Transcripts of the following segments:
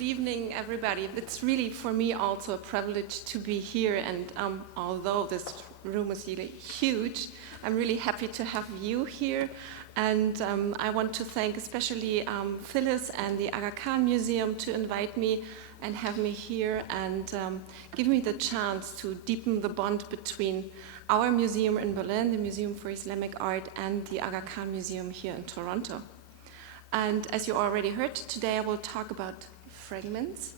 Good evening, everybody. It's really, for me, also a privilege to be here. And although this room is really huge, I'm really happy to have you here. And I want to thank especially Phyllis and the Aga Khan Museum to invite me and have me here and give me the chance to deepen the bond between our museum in Berlin, the Museum for Islamic Art, and the Aga Khan Museum here in Toronto. And as you already heard, today I will talk about fragments,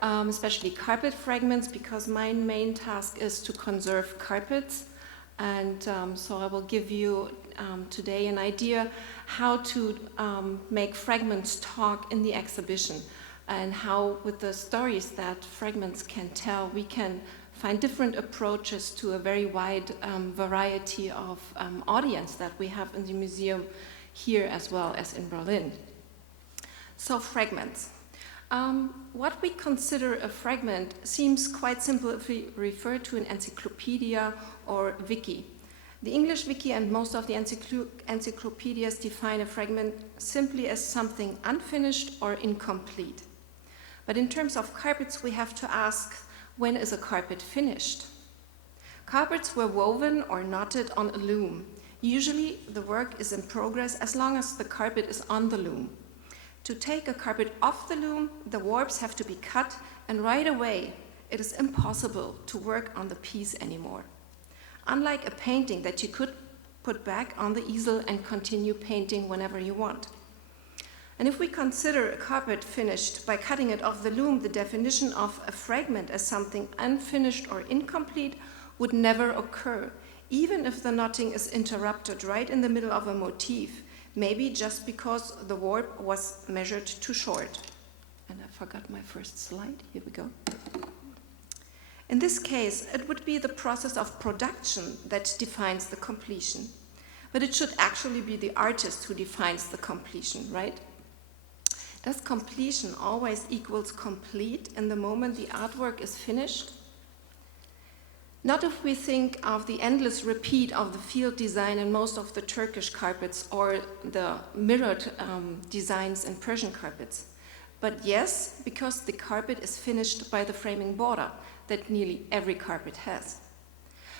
especially carpet fragments, because my main task is to conserve carpets. And so I will give you today an idea how to make fragments talk in the exhibition, and how, with the stories that fragments can tell, we can find different approaches to a very wide variety of audience that we have in the museum here as well as in Berlin. So fragments. What we consider a fragment seems quite simple if we refer to an encyclopedia or wiki. The English wiki and most of the encyclopedias define a fragment simply as something unfinished or incomplete. But in terms of carpets, we have to ask, when is a carpet finished? Carpets were woven or knotted on a loom. Usually the work is in progress as long as the carpet is on the loom. To take a carpet off the loom, the warps have to be cut, and right away it is impossible to work on the piece anymore. Unlike a painting that you could put back on the easel and continue painting whenever you want. And if we consider a carpet finished by cutting it off the loom, the definition of a fragment as something unfinished or incomplete would never occur, even if the knotting is interrupted right in the middle of a motif, maybe just because the warp was measured too short. And I forgot my first slide. Here we go. In this case, it would be the process of production that defines the completion. But it should actually be the artist who defines the completion, right? Does completion always equals complete in the moment the artwork is finished? Not if we think of the endless repeat of the field design in most of the Turkish carpets or the mirrored designs in Persian carpets. But yes, because the carpet is finished by the framing border that nearly every carpet has.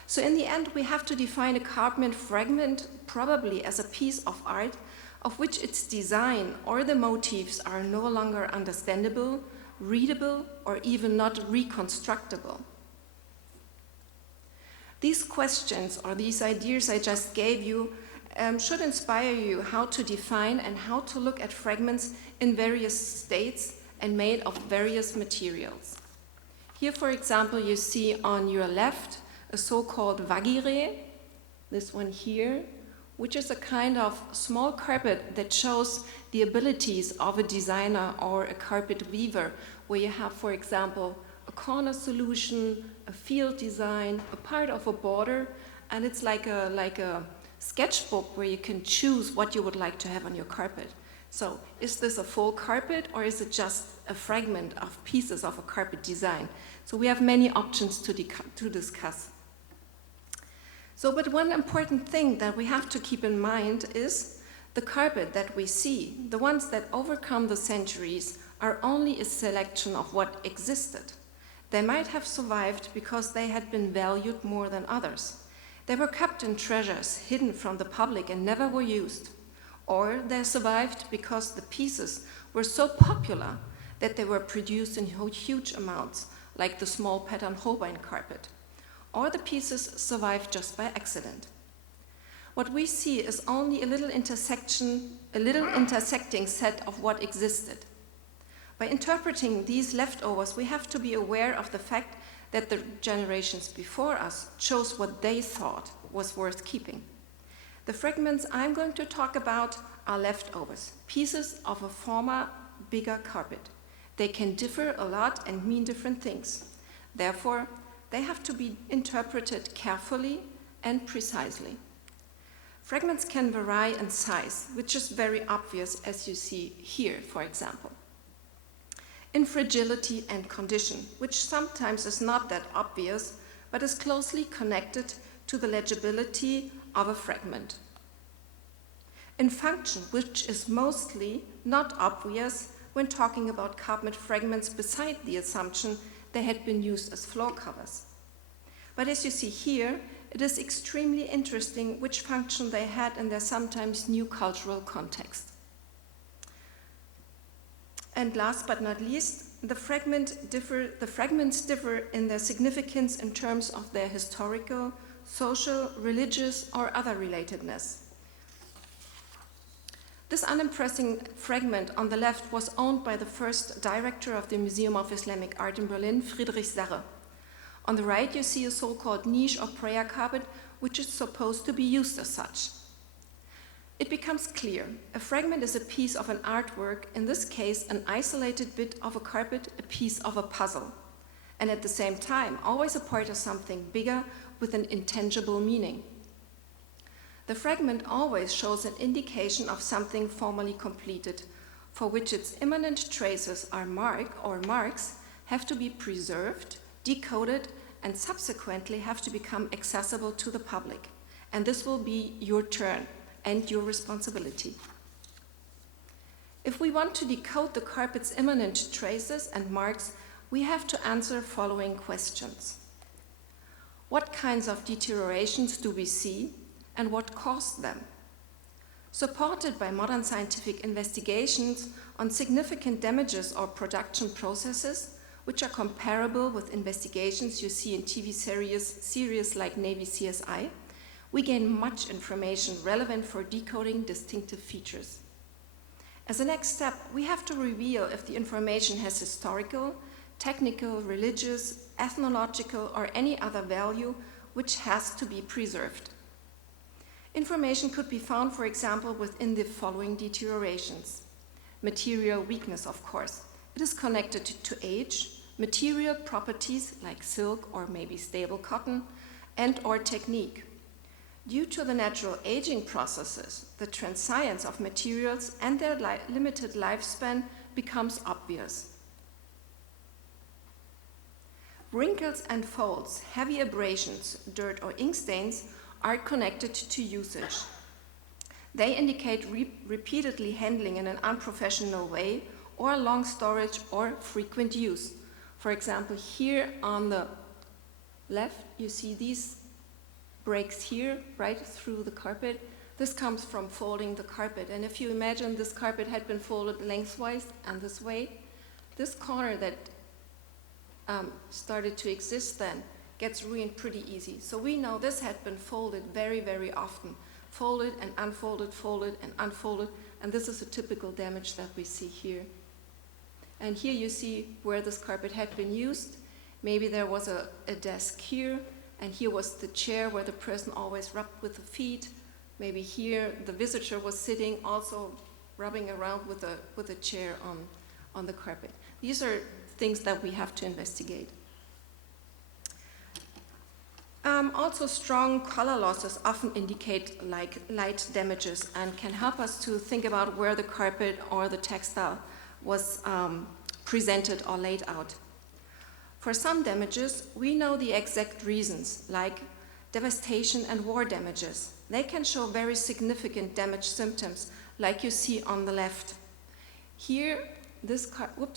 So in the end, we have to define a carpet fragment probably as a piece of art of which its design or the motifs are no longer understandable, readable, or even not reconstructible. These questions or these ideas I just gave you should inspire you how to define and how to look at fragments in various states and made of various materials. Here, for example, you see on your left a so-called vagire, this one here, which is a kind of small carpet that shows the abilities of a designer or a carpet weaver, where you have, for example, a corner solution, a field design, a part of a border, and it's like a sketchbook where you can choose what you would like to have on your carpet. So is this a full carpet or is it just a fragment of pieces of a carpet design? So we have many options to discuss. So, but one important thing that we have to keep in mind is the carpet that we see, the ones that overcome the centuries, are only a selection of what existed. They might have survived because they had been valued more than others. They were kept in treasures hidden from the public and never were used. Or they survived because the pieces were so popular that they were produced in huge amounts, like the small pattern Holbein carpet. Or the pieces survived just by accident. What we see is only a little intersecting set of what existed. By interpreting these leftovers, we have to be aware of the fact that the generations before us chose what they thought was worth keeping. The fragments I'm going to talk about are leftovers, pieces of a former bigger carpet. They can differ a lot and mean different things. Therefore, they have to be interpreted carefully and precisely. Fragments can vary in size, which is very obvious as you see here, for example. In fragility and condition, which sometimes is not that obvious, but is closely connected to the legibility of a fragment. In function, which is mostly not obvious, when talking about carpet fragments beside the assumption they had been used as floor covers. But as you see here, it is extremely interesting which function they had in their sometimes new cultural context. And last but not least, the fragments differ in their significance in terms of their historical, social, religious, or other relatedness. This unimpressive fragment on the left was owned by the first director of the Museum of Islamic Art in Berlin, Friedrich Sarre. On the right, you see a so-called niche or prayer carpet, which is supposed to be used as such. It becomes clear, a fragment is a piece of an artwork, in this case, an isolated bit of a carpet, a piece of a puzzle, and at the same time, always a part of something bigger with an intangible meaning. The fragment always shows an indication of something formally completed, for which its immanent traces are marks have to be preserved, decoded, and subsequently have to become accessible to the public. And this will be your turn and your responsibility. If we want to decode the carpet's immanent traces and marks, we have to answer following questions. What kinds of deteriorations do we see, and what caused them? Supported by modern scientific investigations on significant damages or production processes, which are comparable with investigations you see in TV series like Navy CSI, we gain much information relevant for decoding distinctive features. As a next step, we have to reveal if the information has historical, technical, religious, ethnological, or any other value which has to be preserved. Information could be found, for example, within the following deteriorations. Material weakness, of course. It is connected to age, material properties like silk or maybe stable cotton, and or technique. Due to the natural aging processes, the transience of materials and their limited lifespan becomes obvious. Wrinkles and folds, heavy abrasions, dirt or ink stains are connected to usage. They indicate repeatedly handling in an unprofessional way or long storage or frequent use. For example, here on the left, you see these breaks here, right through the carpet. This comes from folding the carpet. And if you imagine this carpet had been folded lengthwise and this way, this corner that started to exist then gets ruined pretty easy. So we know this had been folded very, very often. Folded and unfolded, and this is a typical damage that we see here. And here you see where this carpet had been used. Maybe there was a desk here, and here was the chair where the person always rubbed with the feet. Maybe here the visitor was sitting, also rubbing around with a chair on the carpet. These are things that we have to investigate. Also, strong color losses often indicate like light damages and can help us to think about where the carpet or the textile was presented or laid out. For some damages, we know the exact reasons, like devastation and war damages. They can show very significant damage symptoms, like you see on the left. Here, this carpet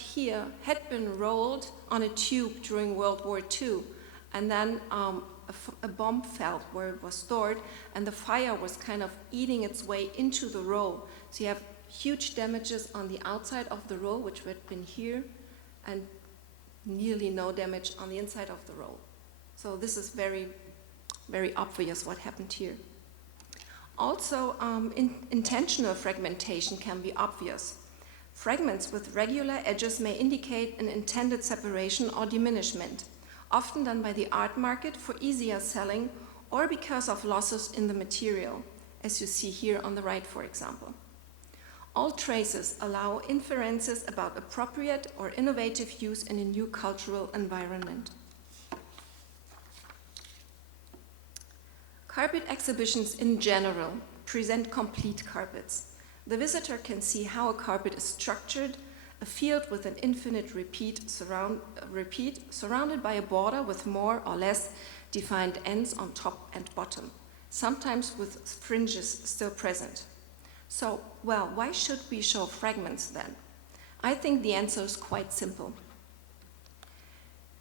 here had been rolled on a tube during World War II, and then a bomb fell where it was stored, and the fire was kind of eating its way into the roll. So you have huge damages on the outside of the roll, which had been here, and nearly no damage on the inside of the roll. So this is very, very obvious what happened here. Also, intentional fragmentation can be obvious. Fragments with regular edges may indicate an intended separation or diminishment, often done by the art market for easier selling or because of losses in the material, as you see here on the right, for example. All traces allow inferences about appropriate or innovative use in a new cultural environment. Carpet exhibitions in general present complete carpets. The visitor can see how a carpet is structured, a field with an infinite repeat surrounded by a border with more or less defined ends on top and bottom, sometimes with fringes still present. So, well, why should we show fragments then? I think the answer is quite simple.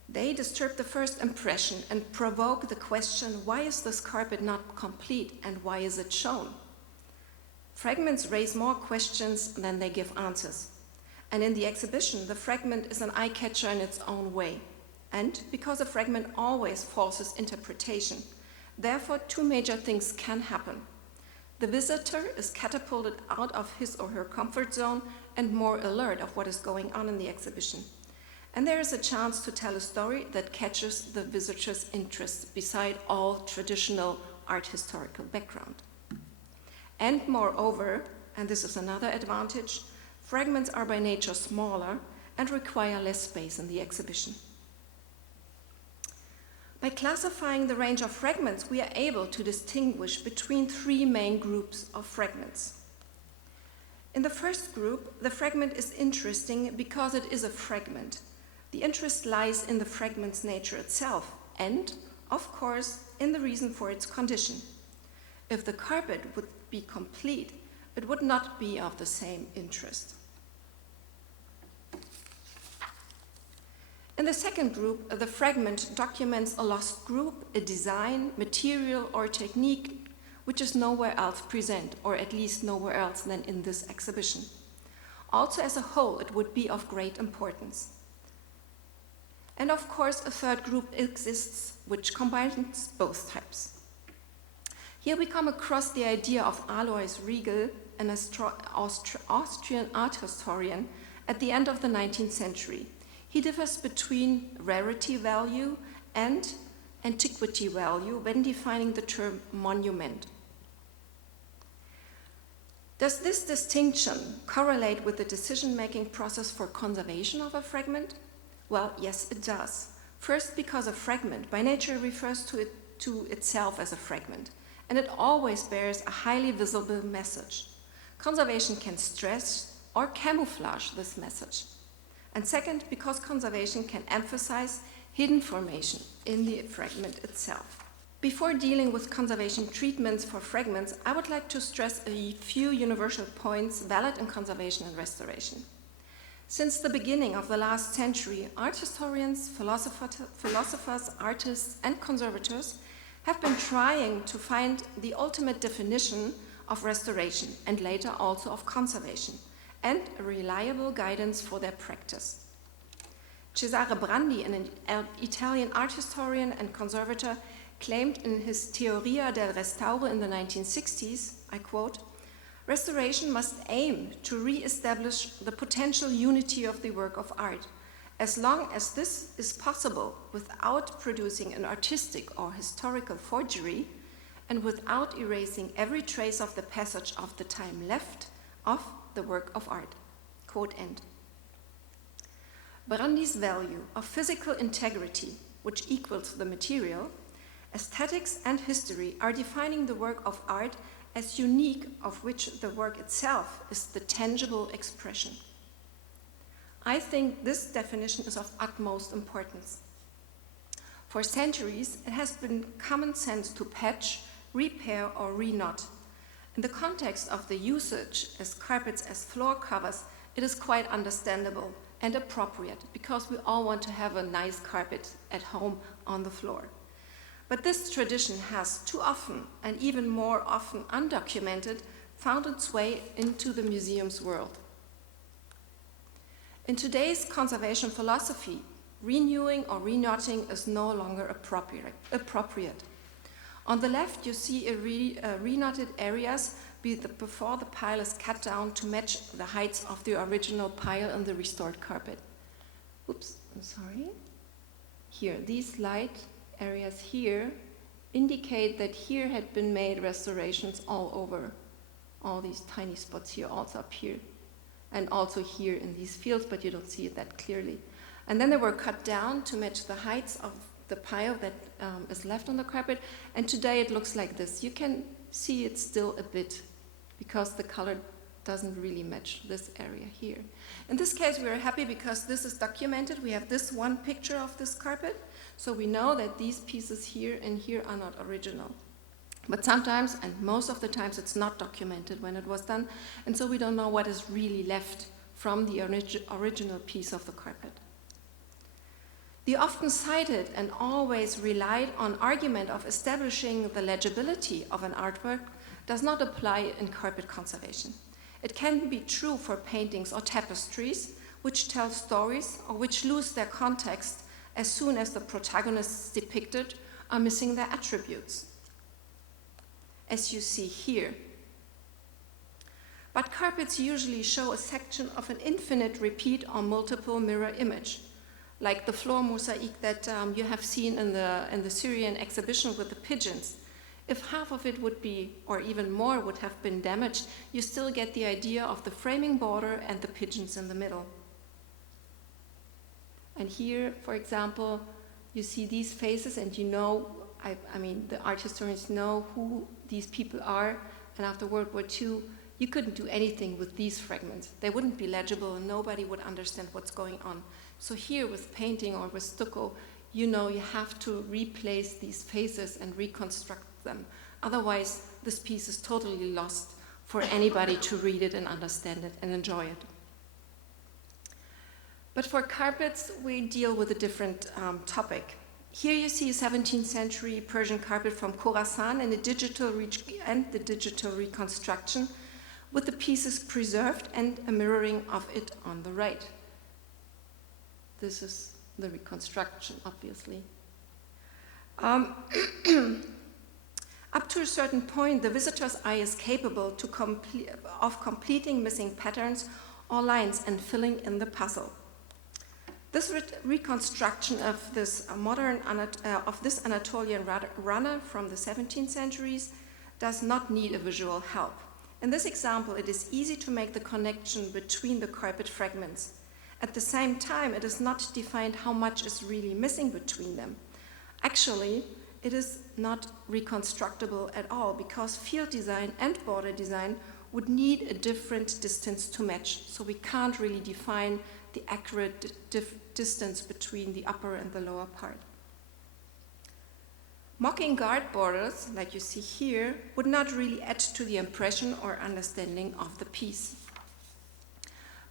They disturb the first impression and provoke the question, why is this carpet not complete and why is it shown? Fragments raise more questions than they give answers. And in the exhibition, the fragment is an eye-catcher in its own way. And because a fragment always forces interpretation, therefore two major things can happen. The visitor is catapulted out of his or her comfort zone and more alert of what is going on in the exhibition. And there is a chance to tell a story that catches the visitor's interest beside all traditional art historical background. And moreover, and this is another advantage, fragments are by nature smaller and require less space in the exhibition. By classifying the range of fragments, we are able to distinguish between three main groups of fragments. In the first group, the fragment is interesting because it is a fragment. The interest lies in the fragment's nature itself and, of course, in the reason for its condition. If the carpet would be complete, it would not be of the same interest. In the second group, the fragment documents a lost group, a design, material, or technique which is nowhere else present, or at least nowhere else than in this exhibition. Also, as a whole, it would be of great importance. And of course, a third group exists, which combines both types. Here we come across the idea of Alois Riegel, an Austrian art historian at the end of the 19th century. He differs between rarity value and antiquity value when defining the term monument. Does this distinction correlate with the decision-making process for conservation of a fragment? Well, yes, it does. First, because a fragment by nature refers to itself as a fragment, and it always bears a highly visible message. Conservation can stress or camouflage this message. And second, because conservation can emphasize hidden formation in the fragment itself. Before dealing with conservation treatments for fragments, I would like to stress a few universal points valid in conservation and restoration. Since the beginning of the last century, art historians, philosophers, artists, and conservators have been trying to find the ultimate definition of restoration and later also of conservation, and a reliable guidance for their practice. Cesare Brandi, an Italian art historian and conservator, claimed in his Teoria del Restauro in the 1960s, I quote, "Restoration must aim to re-establish the potential unity of the work of art, as long as this is possible without producing an artistic or historical forgery and without erasing every trace of the passage of the time left of the work of art." Quote end. Brandi's value of physical integrity, which equals the material, aesthetics and history are defining the work of art as unique, of which the work itself is the tangible expression. I think this definition is of utmost importance. For centuries, it has been common sense to patch, repair, or reknot. In the context of the usage as carpets as floor covers, it is quite understandable and appropriate because we all want to have a nice carpet at home on the floor. But this tradition has too often, and even more often undocumented, found its way into the museum's world. In today's conservation philosophy, renewing or reknotting is no longer appropriate. On the left, you see reknotted areas before the pile is cut down to match the heights of the original pile in the restored carpet. Oops, I'm sorry. Here, these light areas here indicate that here had been made restorations all over. All these tiny spots here, also up here, and also here in these fields, but you don't see it that clearly. And then they were cut down to match the heights of the pile that is left on the carpet, and today it looks like this. You can see it still a bit because the color doesn't really match this area here. In this case, we are happy because this is documented. We have this one picture of this carpet, so we know that these pieces here and here are not original. But sometimes, and most of the times, it's not documented when it was done, and so we don't know what is really left from the original piece of the carpet. The often cited and always relied on argument of establishing the legibility of an artwork does not apply in carpet conservation. It can be true for paintings or tapestries which tell stories or which lose their context as soon as the protagonists depicted are missing their attributes, as you see here. But carpets usually show a section of an infinite repeat or multiple mirror image, like the floor mosaic that you have seen in the Syrian exhibition with the pigeons. If half of it would be, or even more, would have been damaged, you still get the idea of the framing border and the pigeons in the middle. And here, for example, you see these faces and you know, I mean, the art historians know who these people are, and after World War II, you couldn't do anything with these fragments. They wouldn't be legible and nobody would understand what's going on. So here with painting or with stucco, you know you have to replace these faces and reconstruct them. Otherwise, this piece is totally lost for anybody to read it and understand it and enjoy it. But for carpets, we deal with a different topic. Here you see a 17th century Persian carpet from Khorasan and the digital reconstruction, with the pieces preserved and a mirroring of it on the right. This is the reconstruction, obviously. Up to a certain point, the visitor's eye is capable of completing missing patterns or lines and filling in the puzzle. This reconstruction of this Anatolian runner from the 17th centuries does not need a visual help. In this example, it is easy to make the connection between the carpet fragments. At the same time, it is not defined how much is really missing between them. Actually, it is not reconstructible at all because field design and border design would need a different distance to match. So we can't really define the accurate distance between the upper and the lower part. Mocking guard borders, like you see here, would not really add to the impression or understanding of the piece.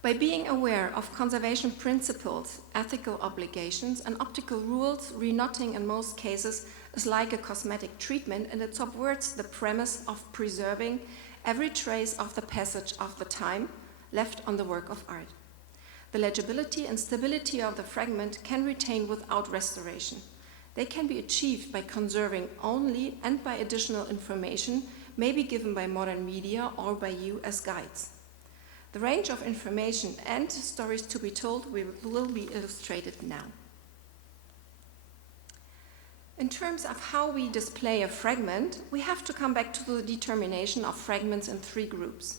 By being aware of conservation principles, ethical obligations, and optical rules, reknotting in most cases is like a cosmetic treatment, and it subverts the premise of preserving every trace of the passage of the time left on the work of art. The legibility and stability of the fragment can retain without restoration. They can be achieved by conserving only and by additional information, maybe given by modern media or by you as guides. The range of information and stories to be told will be illustrated now. In terms of how we display a fragment, we have to come back to the determination of fragments in three groups.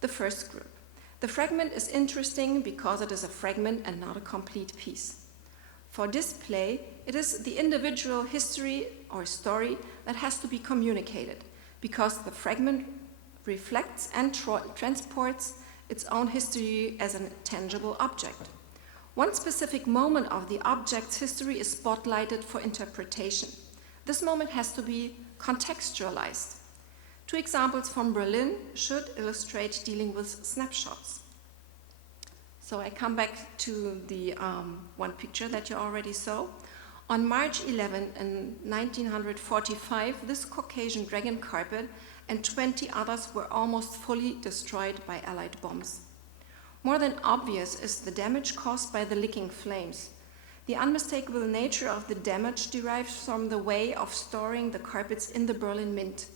The first group. The fragment is interesting because it is a fragment and not a complete piece. For display, it is the individual history or story that has to be communicated, because the fragment reflects and transports its own history as a tangible object. One specific moment of the object's history is spotlighted for interpretation. This moment has to be contextualized. Two examples from Berlin should illustrate dealing with snapshots. So I come back to the one picture that you already saw. On March 11 in 1945, this Caucasian dragon carpet and 20 others were almost fully destroyed by Allied bombs. More than obvious is the damage caused by the licking flames. The unmistakable nature of the damage derives from the way of storing the carpets in the Berlin Mint.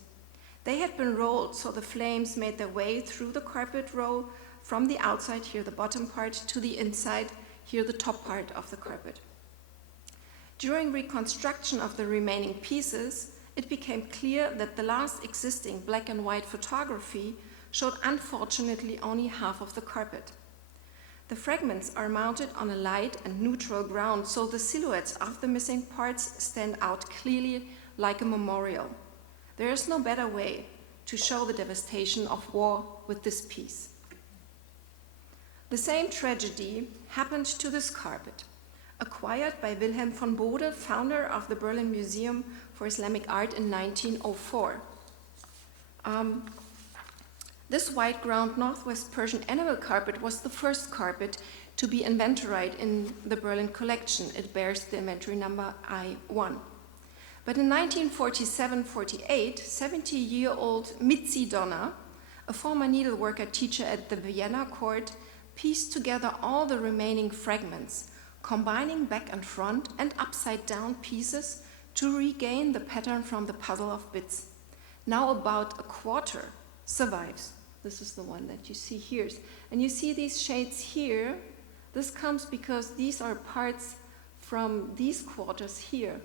They had been rolled, so the flames made their way through the carpet roll from the outside, here the bottom part, to the inside, here the top part of the carpet. During reconstruction of the remaining pieces, it became clear that the last existing black and white photography showed unfortunately only half of the carpet. The fragments are mounted on a light and neutral ground, so the silhouettes of the missing parts stand out clearly like a memorial. There is no better way to show the devastation of war with this piece. The same tragedy happened to this carpet, acquired by Wilhelm von Bode, founder of the Berlin Museum for Islamic Art in 1904. This white ground Northwest Persian animal carpet was the first carpet to be inventoried in the Berlin collection. It bears the inventory number I1. But in 1947-48, 70-year-old Mitzi Donner, a former needleworker teacher at the Vienna court, pieced together all the remaining fragments, combining back and front and upside-down pieces to regain the pattern from the puzzle of bits. Now about a quarter survives. This is the one that you see here. And you see these shades here. This comes because these are parts from these quarters here.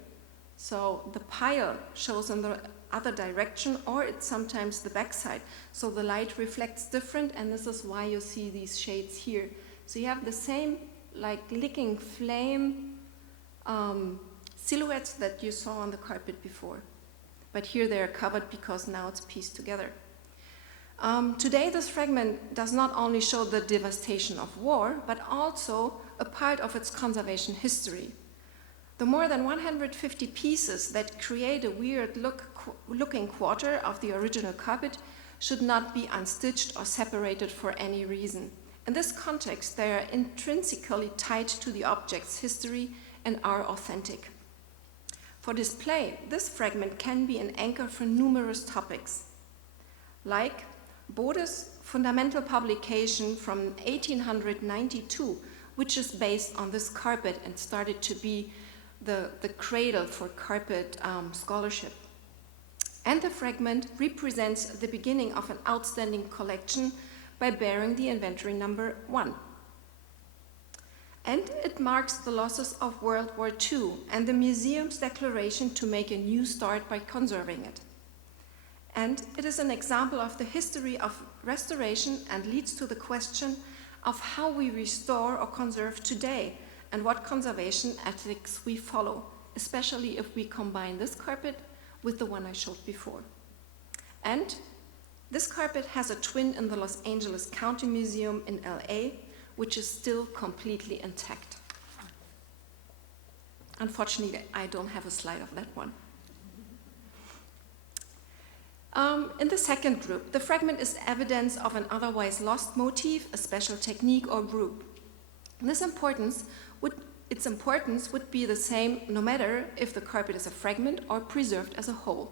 So the pile shows in the other direction, or it's sometimes the backside. So the light reflects different, and this is why you see these shades here. So you have the same like licking flame silhouettes that you saw on the carpet before. But here they are covered because now it's pieced together. Today this fragment does not only show the devastation of war, but also a part of its conservation history. The more than 150 pieces that create a weird looking quarter of the original carpet should not be unstitched or separated for any reason. In this context, they are intrinsically tied to the object's history and are authentic. For display, this fragment can be an anchor for numerous topics, like Bode's fundamental publication from 1892, which is based on this carpet and started to be the cradle for carpet scholarship. And the fragment represents the beginning of an outstanding collection by bearing the inventory number 1. And it marks the losses of World War II and the museum's declaration to make a new start by conserving it. And it is an example of the history of restoration and leads to the question of how we restore or conserve today and what conservation ethics we follow, especially if we combine this carpet with the one I showed before. And this carpet has a twin in the Los Angeles County Museum in LA, which is still completely intact. Unfortunately, I don't have a slide of that one. In the second group, the fragment is evidence of an otherwise lost motif, a special technique or group. Its importance would be the same no matter if the carpet is a fragment or preserved as a whole.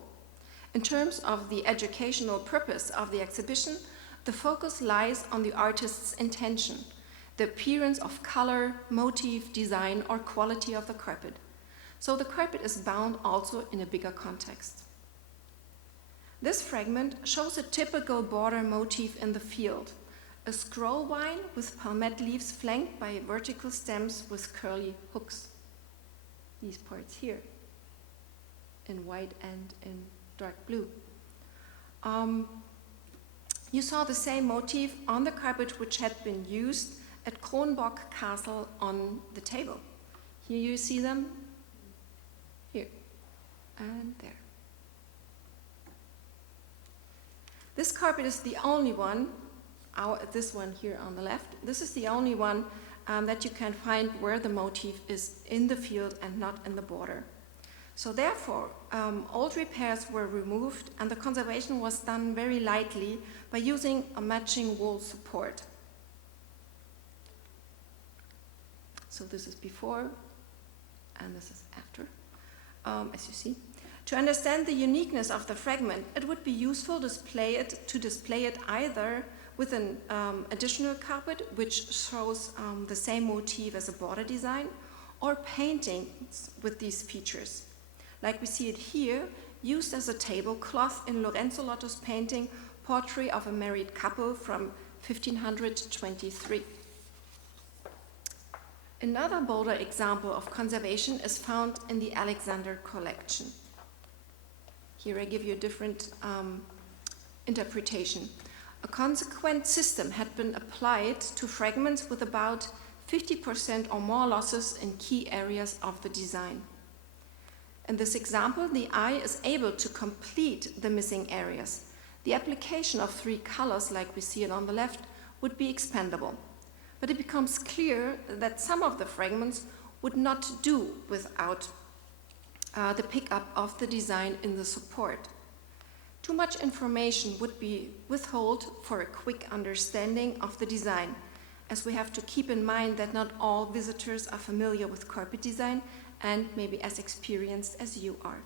In terms of the educational purpose of the exhibition, the focus lies on the artist's intention, the appearance of color, motif, design, or quality of the carpet. So the carpet is bound also in a bigger context. This fragment shows a typical border motif in the field, a scroll vine with palmette leaves flanked by vertical stems with curly hooks. These parts here, in white and in dark blue. You saw the same motif on the carpet which had been used at Kronborg Castle on the table. Here you see them, here and there. This carpet is the only one, this one here on the left, this is the only one that you can find where the motif is in the field and not in the border. So therefore, old repairs were removed and the conservation was done very lightly by using a matching wall support. So this is before and this is after, as you see. To understand the uniqueness of the fragment, it would be useful to display it either with an additional carpet, which shows the same motif as a border design, or paintings with these features. Like we see it here, used as a tablecloth in Lorenzo Lotto's painting, Portrait of a Married Couple from 1523. Another bolder example of conservation is found in the Alexander collection. Here I give you a different interpretation. A consequent system had been applied to fragments with about 50% or more losses in key areas of the design. In this example, the eye is able to complete the missing areas. The application of 3 colors, like we see it on the left, would be expendable. But it becomes clear that some of the fragments would not do without the pickup of the design in the support. Too much information would be withheld for a quick understanding of the design, as we have to keep in mind that not all visitors are familiar with carpet design and maybe as experienced as you are.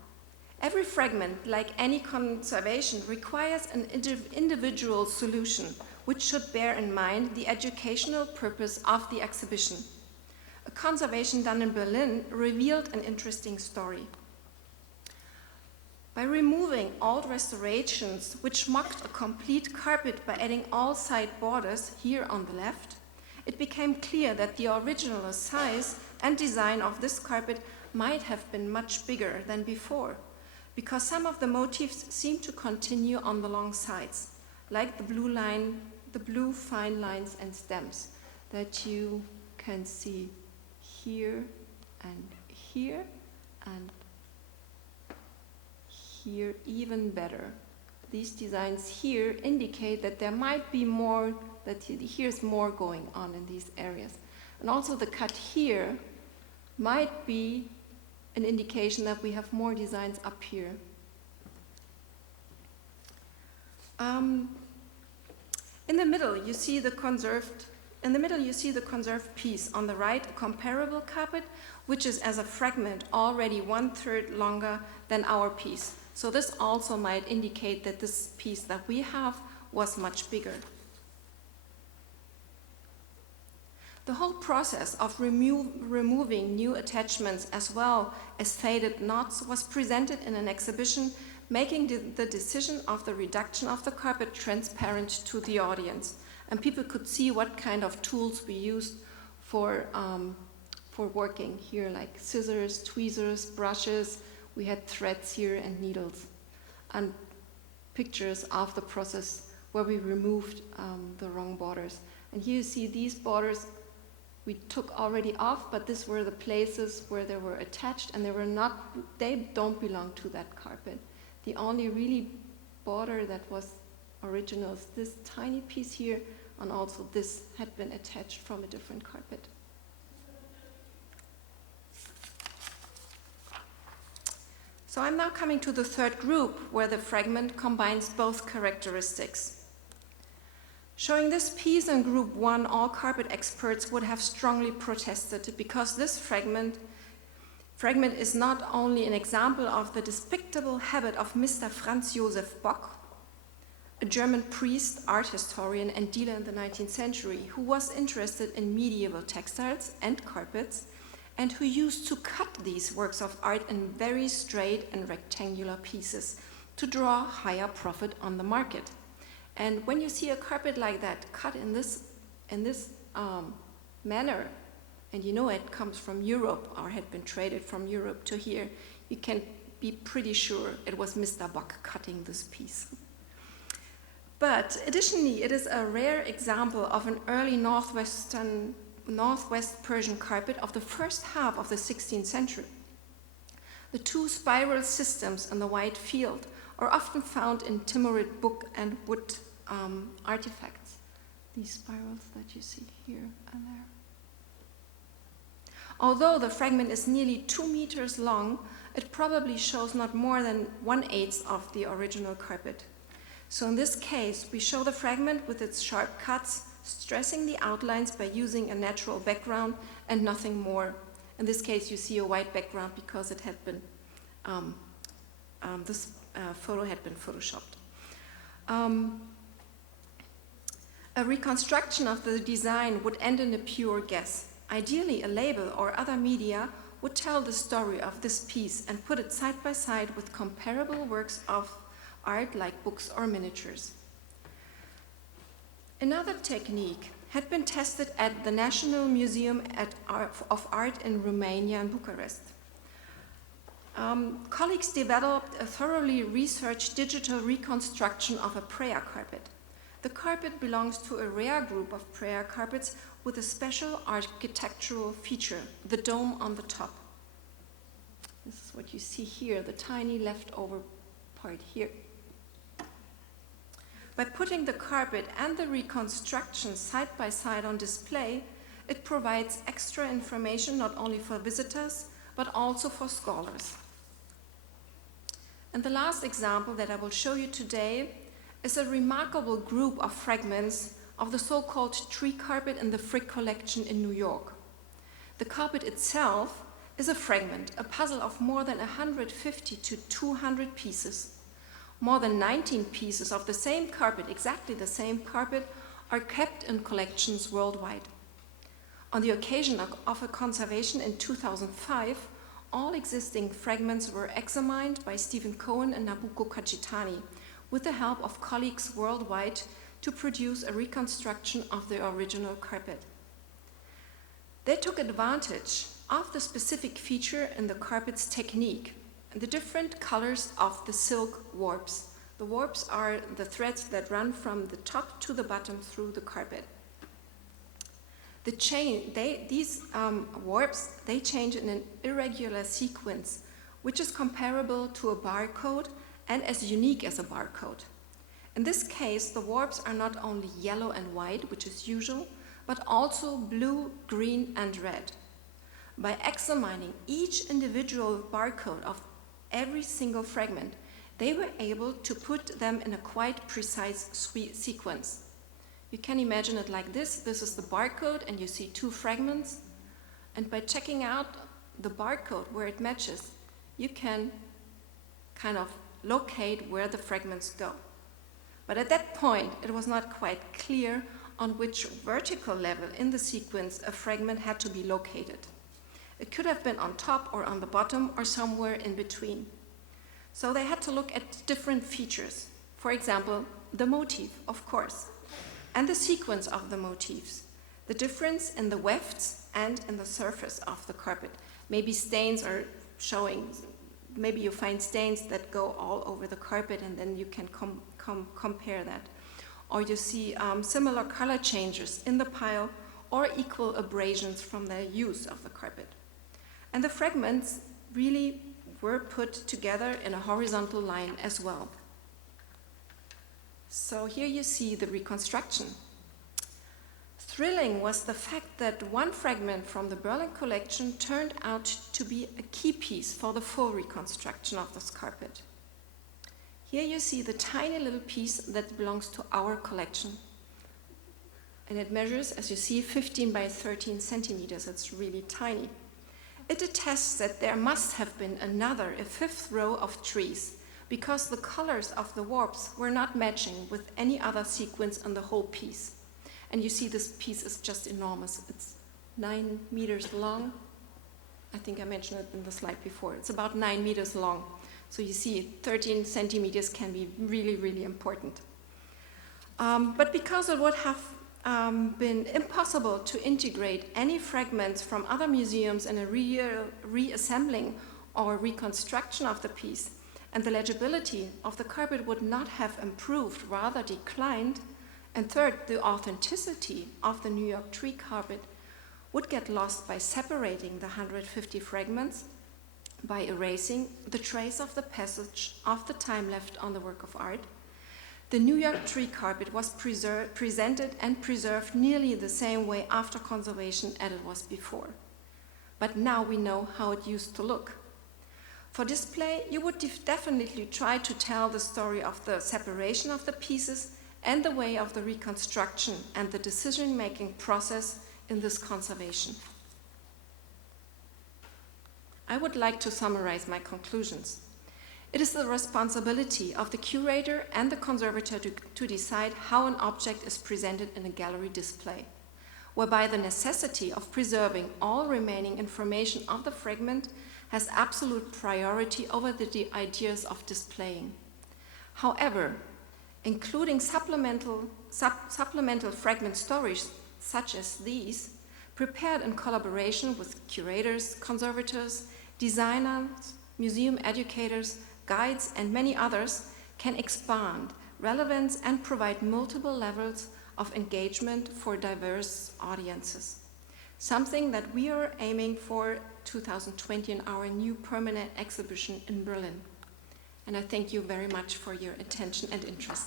Every fragment, like any conservation, requires an individual solution, which should bear in mind the educational purpose of the exhibition. A conservation done in Berlin revealed an interesting story. By removing old restorations which mocked a complete carpet by adding all side borders here on the left, it became clear that the original size and design of this carpet might have been much bigger than before, because some of the motifs seem to continue on the long sides, like the blue fine lines and stems that you can see here and here and here even better. These designs here indicate that there might be more, that here's more going on in these areas. And also the cut here might be an indication that we have more designs up here. In the middle, you see the conserved piece. On the right, a comparable carpet, which is as a fragment already 1/3 longer than our piece. So this also might indicate that this piece that we have was much bigger. The whole process of removing new attachments as well as faded knots was presented in an exhibition, making the decision of the reduction of the carpet transparent to the audience. And people could see what kind of tools we used for working here, like scissors, tweezers, brushes. We had threads here and needles, and pictures of the process where we removed the wrong borders. And here you see these borders we took already off, but these were the places where they were attached, and they don't belong to that carpet. The only really border that was original is this tiny piece here, and also this had been attached from a different carpet. So I'm now coming to the third group, where the fragment combines both characteristics. Showing this piece in group 1, all carpet experts would have strongly protested, because this fragment is not only an example of the despicable habit of Mr. Franz Josef Bock, a German priest, art historian, and dealer in the 19th century, who was interested in medieval textiles and carpets, and who used to cut these works of art in very straight and rectangular pieces to draw higher profit on the market. And when you see a carpet like that cut in this manner, and you know it comes from Europe or had been traded from Europe to here, you can be pretty sure it was Mr. Bock cutting this piece. But additionally, it is a rare example of an early Northwest Persian carpet of the first half of the 16th century. The two spiral systems in the white field are often found in Timurid book and wood artifacts. These spirals that you see here and there. Although the fragment is nearly 2 meters long, it probably shows not more than 1/8 of the original carpet. So in this case, we show the fragment with its sharp cuts, stressing the outlines by using a natural background and nothing more. In this case, you see a white background because it had been, this photo had been photoshopped. A reconstruction of the design would end in a pure guess. Ideally, a label or other media would tell the story of this piece and put it side by side with comparable works of art like books or miniatures. Another technique had been tested at the National Museum of Art in Romania and Bucharest. Colleagues developed a thoroughly researched digital reconstruction of a prayer carpet. The carpet belongs to a rare group of prayer carpets with a special architectural feature, the dome on the top. This is what you see here, the tiny leftover part here. By putting the carpet and the reconstruction side by side on display, it provides extra information not only for visitors, but also for scholars. And the last example that I will show you today is a remarkable group of fragments of the so-called tree carpet in the Frick collection in New York. The carpet itself is a fragment, a puzzle of more than 150 to 200 pieces. More than 19 pieces of the same carpet, exactly the same carpet, are kept in collections worldwide. On the occasion of a conservation in 2005, all existing fragments were examined by Stephen Cohen and Nabucco Kachitani with the help of colleagues worldwide to produce a reconstruction of the original carpet. They took advantage of the specific feature in the carpet's technique and the different colors of the silk warps. The warps are the threads that run from the top to the bottom through the carpet. These warps, they change in an irregular sequence, which is comparable to a barcode and as unique as a barcode. In this case, the warps are not only yellow and white, which is usual, but also blue, green, and red. By examining each individual barcode of every single fragment, they were able to put them in a quite precise sequence. You can imagine it like this. This is the barcode, and you see two fragments. And by checking out the barcode where it matches, you can kind of locate where the fragments go. But at that point, it was not quite clear on which vertical level in the sequence a fragment had to be located. It could have been on top or on the bottom or somewhere in between. So they had to look at different features. For example, the motif, of course, and the sequence of the motifs, the difference in the wefts and in the surface of the carpet. Maybe stains are showing, maybe you find stains that go all over the carpet and then you can compare that. Or you see similar color changes in the pile or equal abrasions from the use of the carpet. And the fragments really were put together in a horizontal line as well. So here you see the reconstruction. Thrilling was the fact that one fragment from the Berlin collection turned out to be a key piece for the full reconstruction of this carpet. Here you see the tiny little piece that belongs to our collection. And it measures, as you see, 15 by 13 centimeters. It's really tiny. It attests that there must have been a fifth row of trees, because the colors of the warps were not matching with any other sequence in the whole piece. And you see this piece is just enormous. It's 9 meters long. I think I mentioned it in the slide before. It's about 9 meters long. So you see 13 centimeters can be really, really important. But because it would have been impossible to integrate any fragments from other museums in a reassembling or reconstruction of the piece, and the legibility of the carpet would not have improved, rather declined, and third, the authenticity of the New York tree carpet would get lost by separating the 150 fragments, by erasing the trace of the passage of the time left on the work of art. The New York tree carpet was presented and preserved nearly the same way after conservation as it was before. But now we know how it used to look. For display, you would definitely try to tell the story of the separation of the pieces and the way of the reconstruction and the decision-making process in this conservation. I would like to summarize my conclusions. It is the responsibility of the curator and the conservator to decide how an object is presented in a gallery display, whereby the necessity of preserving all remaining information of the fragment has absolute priority over the ideas of displaying. However, including supplemental fragment stories such as these, prepared in collaboration with curators, conservators, designers, museum educators, guides, and many others, can expand relevance and provide multiple levels of engagement for diverse audiences. Something that we are aiming for 2020 in our new permanent exhibition in Berlin. And I thank you very much for your attention and interest.